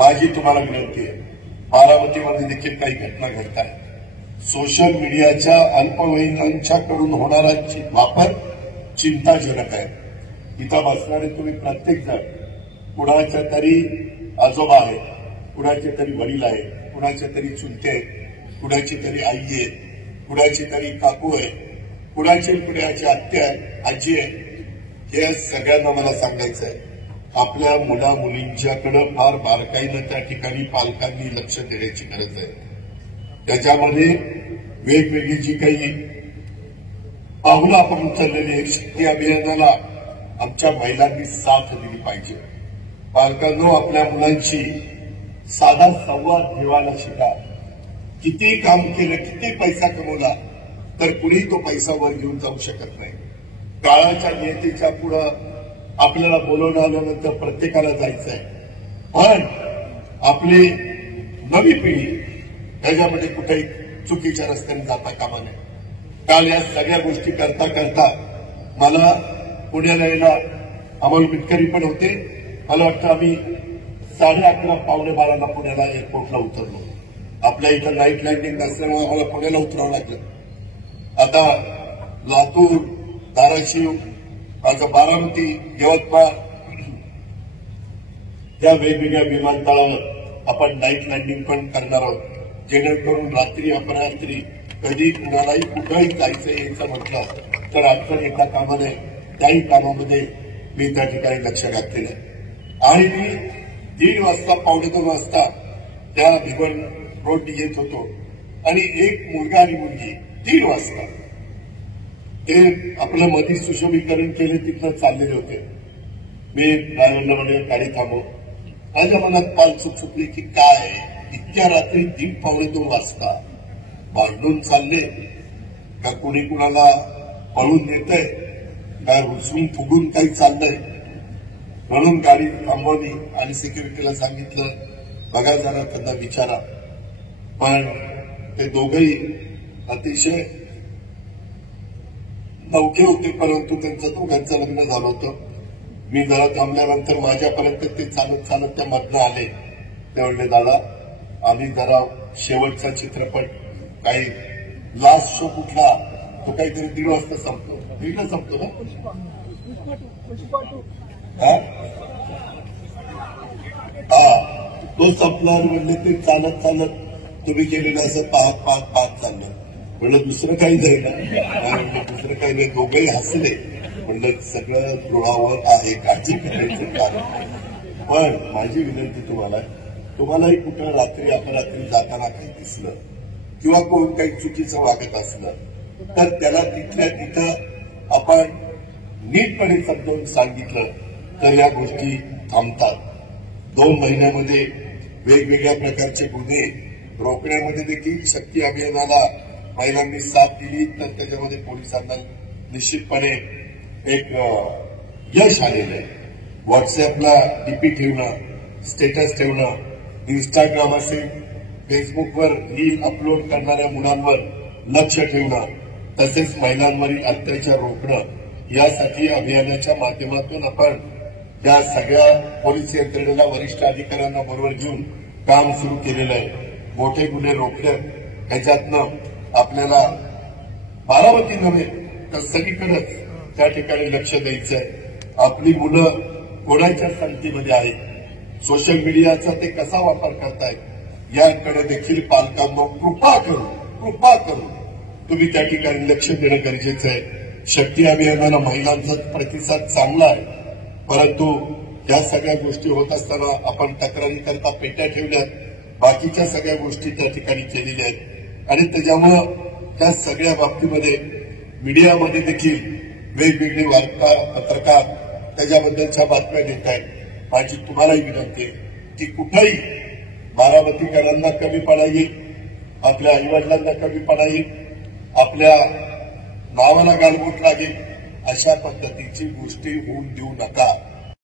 माझी तुम्हाला विनंती आहे, बारामतीमध्ये देखील काही घटना घडत आहेत। सोशल मीडियाच्या अल्पवयीनांच्याकडून होणारा वापर चिंताजनक आहे। इथं बसणारे तुम्ही प्रत्येक जण कुणाच्या तरी आजोबा आहे, कुणाचे तरी वडील आहे, कुणाचे तरी चुलते आहेत, कुणाची तरी आई आहे, कुणाची तरी काकू आहे, कुणाची आत्या आहे, आजी आहे। हे सगळ्यांना मला सांगायचं आहे, आपल्या मुला मुलींच्याकडे फार बारकाईनं त्या ठिकाणी पालकांनी लक्ष देण्याची गरज आहे। त्याच्यामध्ये वेगवेगळी जी काही पावलं आपण उचललेली आहेत, शक्ती अभियानाला आमच्या महिलांनी साथ दिली पाहिजे। पालकांनो, आपल्या मुलांशी साधा संवाद ठेवायला शिका। किती काम केलं, किती पैसा कमवला, तर कुणी तो पैसा वर घेऊन जाऊ शकत नाही। काळाच्या नियतीच्या पुढं आपल्याला बोलवणं आल्यानंतर प्रत्येकाला जायचंय, पण आपली नवी पिढी त्याच्यामध्ये कुठेही चुकीच्या रस्त्याने जाता कामा नये। काल या सगळ्या गोष्टी करता करता मला पुण्याला यायला अमोल मिटकरी पण होते। मला वाटतं आम्ही 11:30 पावणे 12ला पुण्याला एअरपोर्टला उतरलो। आपल्या इथं नाईट लँडिंग नसल्यामुळे आम्हाला पुण्याला उतरावं लागलं। आता लातूर, धाराशिव, माझं बारामती, यवतमाळ या वेगवेगळ्या विमानतळावर आपण नाईट लँडिंग पण करणार आहोत, जेणेकरून रात्री अपरात्री कधी कुणालाही कुठंही जायचं यायचं म्हटलं तर अडचण येता कामा नये। त्याही कामामध्ये मी त्या ठिकाणी लक्ष घातलेलं आहे। आणि मी 1:30 वाजता, 1:45 वाजता त्या भिवंडी रोड येत होतो आणि एक मुलगा आणि मुलगी 3 वाजता ते आपलं मध्ये सुशोभीकरण केले तिथं चाललेले होते। मी ड्रायव्हरला म्हणजे गाडी थांबव, माझ्या मनात पाल सुटली की काय इतक्या रात्री 3 पावणे 2 वाजता भांडून चालले का, कुणी कुणाला पळून नेतंय काय, रुसून फुगून काही चाललंय। म्हणून गाडी थांबवली आणि सिक्युरिटीला सांगितलं, बघा जरा त्यांना विचारा। पण ते दोघंही अतिशय नवखे होते, परंतु त्यांचं दोघांचं लग्न झालं होतं। मी जरा थांबल्यानंतर माझ्यापर्यंत ते चालत चालत त्या मधनं आले। ते म्हणले, दादा आम्ही जरा शेवटचा चित्रपट काही लास्ट शो कुठला तो काहीतरी 1:30 वाजता संपतो, 1:30ला संपतो ना, तो संपल्यावर म्हणले ते चालत चालत तुम्ही केलेलं असं पाहत चाललं। म्हणलं दुसरं काही नाही ना, दुसरं काही नाही। दोघंही हसले, म्हणलं सगळं डोळावर आहे, काळजी करायचं कारण। पण माझी विनंती तुम्हालाही कुठं रात्री अपरात्री जाताना काही दिसलं किंवा कोण काही चुकीचं वागत असलं तर त्याला तिथल्या तिथं आपण नीटपणे समजावून सांगितलं तर या गोष्टी थांबतात। 2 महिन्यामध्ये वेगवेगळ्या प्रकारचे गुन्हे रोखण्यामध्ये देखील शक्ती अभियानाला महिलांनी साथ दिली तर त्याच्यामध्ये पोलिसांना निश्चितपणे एक यश आलेलं आहे। व्हॉट्सअपला डीपी ठेवणं, स्टेटस ठेवणं, इंस्टाग्राम असेल, फेसबुकवर रील अपलोड करणाऱ्या मुलांवर लक्ष ठेवणं, तसेच महिलांवरील अत्याचार रोखणं यासाठी अभियानाच्या माध्यमातून आपण या सगळ्या पोलीस यंत्रणेला, वरिष्ठ अधिकाऱ्यांना बरोबर घेऊन काम सुरू केलेलं आहे। मोठे गुन्हे रोखण्यात ह्याच्यातनं आपल्याला बारामती नव्हे तर सगळीकडेच त्या ठिकाणी लक्ष द्यायचं आहे। आपली मुलं कोणाच्या संगतीमध्ये आहेत, सोशल मीडियाचा ते कसा वापर करतायत याकडे देखील पालकांना कृपा करून तुम्ही त्या ठिकाणी लक्ष देणं गरजेचं आहे। शक्ती अभियानाला महिलांचा प्रतिसाद चांगला आहे, परंतु या सगळ्या गोष्टी होत असताना आपण तक्रारी करता पेट्या ठेवल्यात, बाकीच्या सगळ्या गोष्टी त्या ठिकाणी केलेल्या आहेत आणि त्याच्यामुळं त्या सगळ्या बाबतीमध्ये मीडियामध्ये देखील वेगवेगळे वार्ताहर, पत्रकार त्याच्याबद्दलच्या बातम्या देत आहेत। माझी तुम्हालाही विनंती आहे की कुठेही बारामतीकरांना कमीपणा येईल, आपल्या आईवडिलांना कमीपणा येईल, आपल्या नावाला गालबोट लागेल अशा पद्धतीची गोष्टी होऊन देऊ नका।